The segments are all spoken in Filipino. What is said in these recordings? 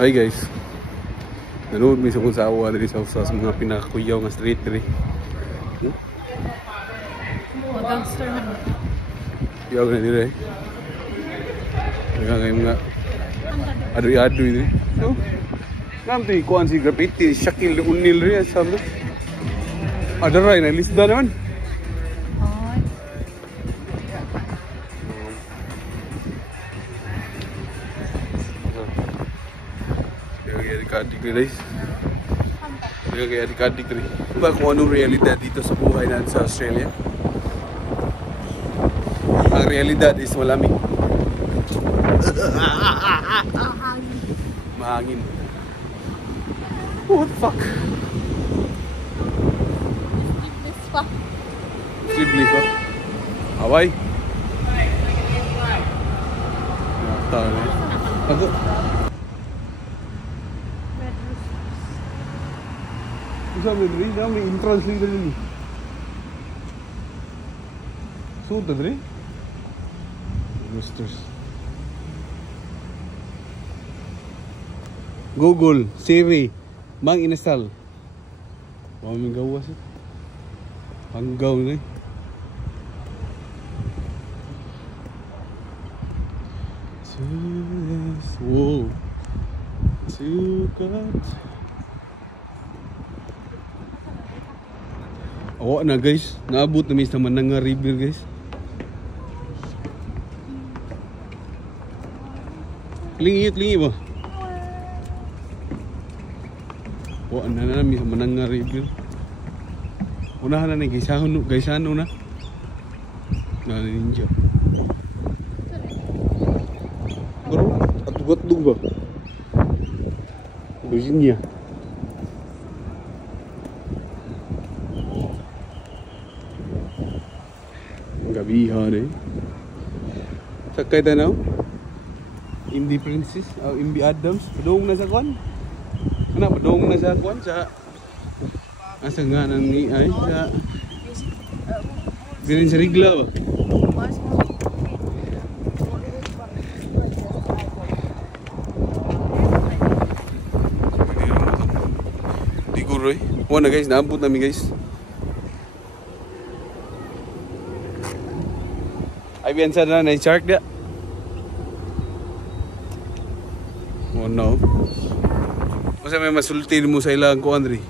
Hi guys. Nanood mi sa kung sa awa diri sa usas mga pinakakuyaw nga street diri. Gangster na. Kuyaw na diri. Ngay mga adoy-adoy diri. No. Namti kuan si graffiti Shakil Unil ri sa mo. Adaray na lisda naman. Adik-adik guys. Kaya adik-adik rin. Diba kung anong realidad dito sa buhay natin sa Australia? Ang realidad is malamig. Mahangin. What the fuck? Sleepless pa. Sleepless pa? Hawaii? Tahu na. Ako? Isa may diri, may entrance dito din. Suta diri? Roosters. Google, Siri, mang install. Wala may gawas eh. Hanggaw na eh. To this wall, to God. Awa na guys, naabot na sa Mananga River guys. Lingi ba? Awa na namin sa Mananga River. Unahan na gaysano na. Ninja. Bro, atug-atug ba? Virginia. Gabihan eh. Sakay tanaw. Imdi Princess, Imdi Adams, padung na sa kwan. Ana padung na sa kwan sa asa nga nang ni ay sa Birin sa Rigla ba? Di guroy. Wala guys, naabot namin guys. Ay biyansa na na shark dia. Oh no. Masa may masulti mo sa ilang ko Andre.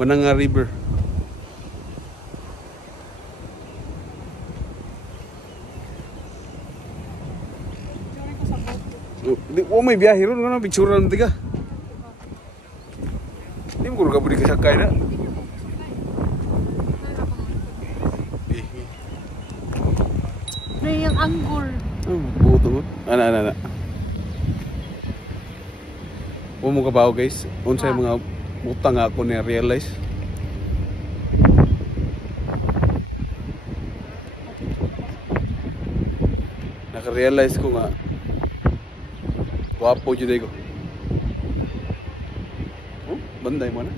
Mananga River. Oh may biyahe ron nga picture ron tiga. Di mo ko kabudi kasakay na. Yung angle. Buto. Ana. Huwag mo kabaho guys. Unsay mga utang ako na realize. Naka-realize ko nga wapo jud ko. Banday mo na.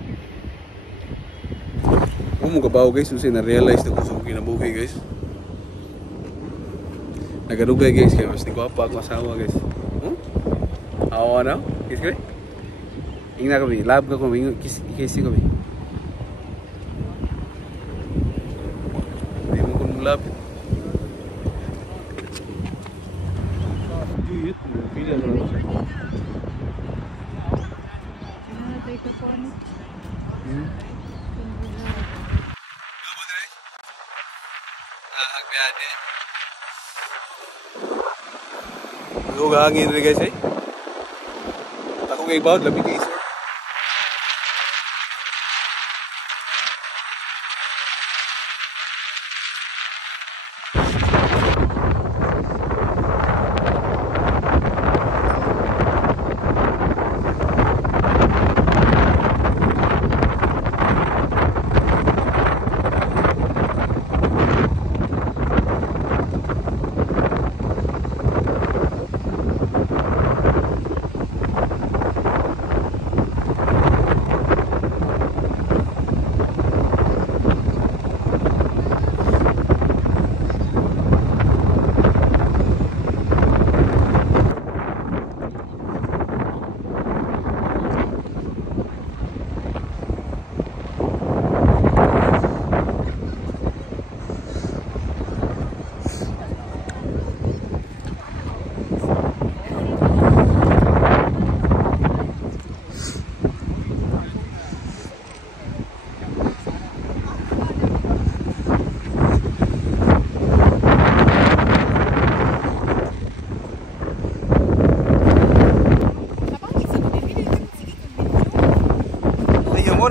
Huwag mo kabaho guys. Unsay na-realize na ko sa kinabuhi guys. Nagadugay guys kaya mas di ko apa ako asawa guys. Awa na? Kiss kami? Ingin na kami, love ka kami, kiss kami. Hindi mo kung lapit. Duyit, pila na lang. Namatay ka po ano? Gabo dire? Agbiade. Luga hangin rin guys eh. Ako kay bawd labi kay sir.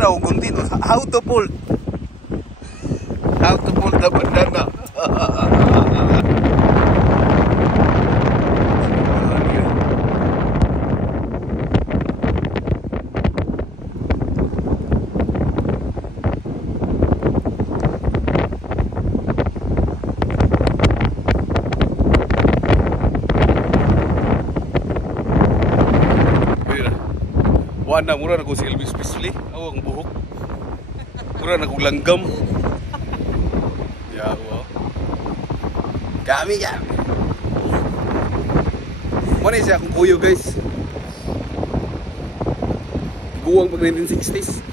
daw guntin. How to pull the bandana. Wala, mura na ko si Elvis Presley. Ako ang buhok. Mura na kong langgam. Ya, wow. Kami yan. Muna siya akong kuyo, guys. Guwang pag 1960s.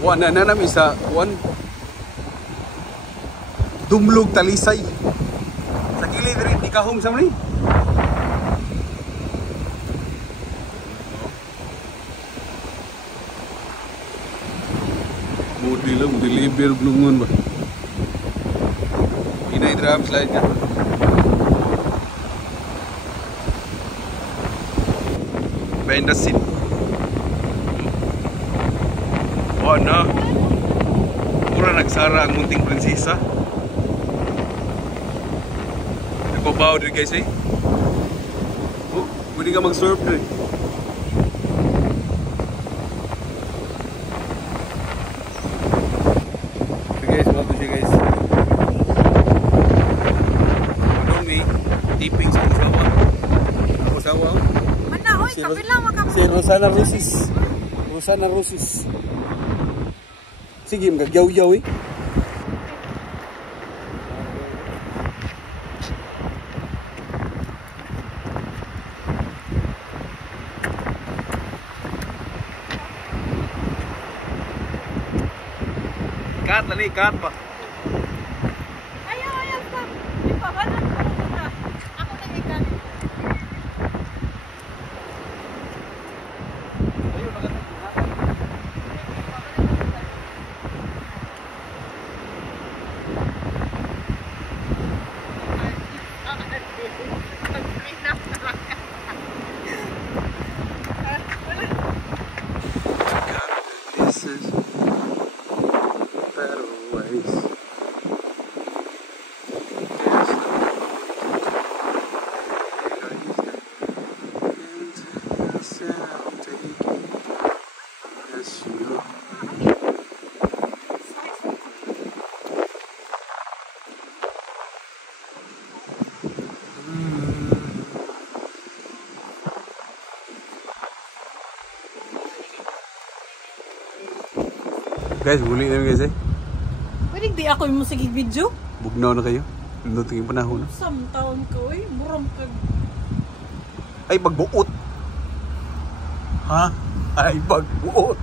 Wala na namin sa Dumlog Talisay. Sa kilid rin, ikahong sa mali. Mudi lang, deliver blungon ba? Pinay drum slide niya. Behind the seat. Oh no. Pura nagsara ang munting prinsesa. Nagbabaw din guys eh. Oh, pwede ka mag-surf din. So guys, welcome to you guys. Follow me. Tipping sa Kusawang. Kusawang. Mana, oy, kapila makamu. Si Rosana Rosis. Rosana Rosis. Sige, magagyaw-yaw eh. Cut, tali, cut pa. Ayaw, stop. Di pa, wala na. Ako na ikan. This is better ways. Guys, muli na guys eh. Pwede di ako yung musigig video? Bugnaw na kayo. Luting yung panahon. Sam taon ko eh. Buram ka. Ay, pagbuot. Ha? Ay, pagbuot.